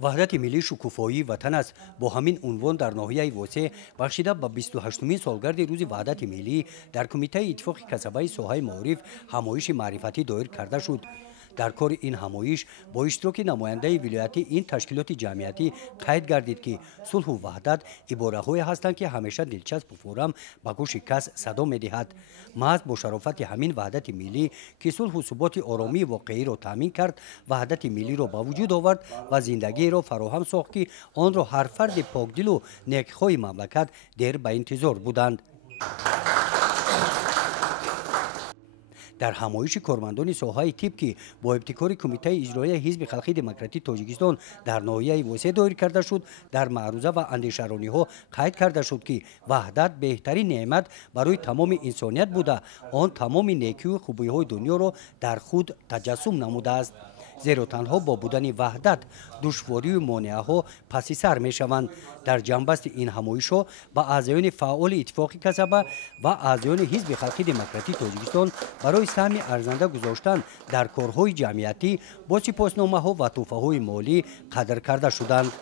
وحدت ملی شکوفایی وطن است. با همین عنوان در ناحیه واسع بخشیده به 28مین سالگرد روز وحدت ملی در کمیته اتفاق کسبه ساحه معارف همایش معرفتی دایر کرده شد. در کار این همایش با اشتراک نماینده ولایتی این تشکیلات جمعیتی قید گردید که صلح و وحدت عباره‌هایی هستند که همیشه دلچسب و فورم به گوش کس صدا می‌دهد. محض با شرافت همین وحدت ملی که صلح و ثبات آرامی واقعی را تامین کرد، وحدت ملی را به وجود آورد و زندگی را فراهم ساخت که آن را هر فرد پاکدل و نیکخواه مملکت دیر به انتظار بودند. در همایش کارمندان ساحه تیپ که با ابتکار کمیته اجرایی حزب خلقی دموکراتیک تاجیکستان در ناحیه واسع دایر کرده شد، در معروضه و اندیشرانی ها قید کرده شد که وحدت بهترین نعمت برای تمام انسانیت بوده، آن تمام نیکی و خوبی های دنیا را در خود تجسم نموده است. زیرا تنها با بودن وحدت دشواری و مانعه ها پس سر می شوند. در جنبست این همایش ها به اعضایان فعال اتفاق کسبه و اعضایان حزب خلقی دموکراتیک تاجیکستان برای سهم ارزنده گذاشتن در کارهای جمعیتی با سپاسنامه ها و تحفه های مالی قدر کرده شدند.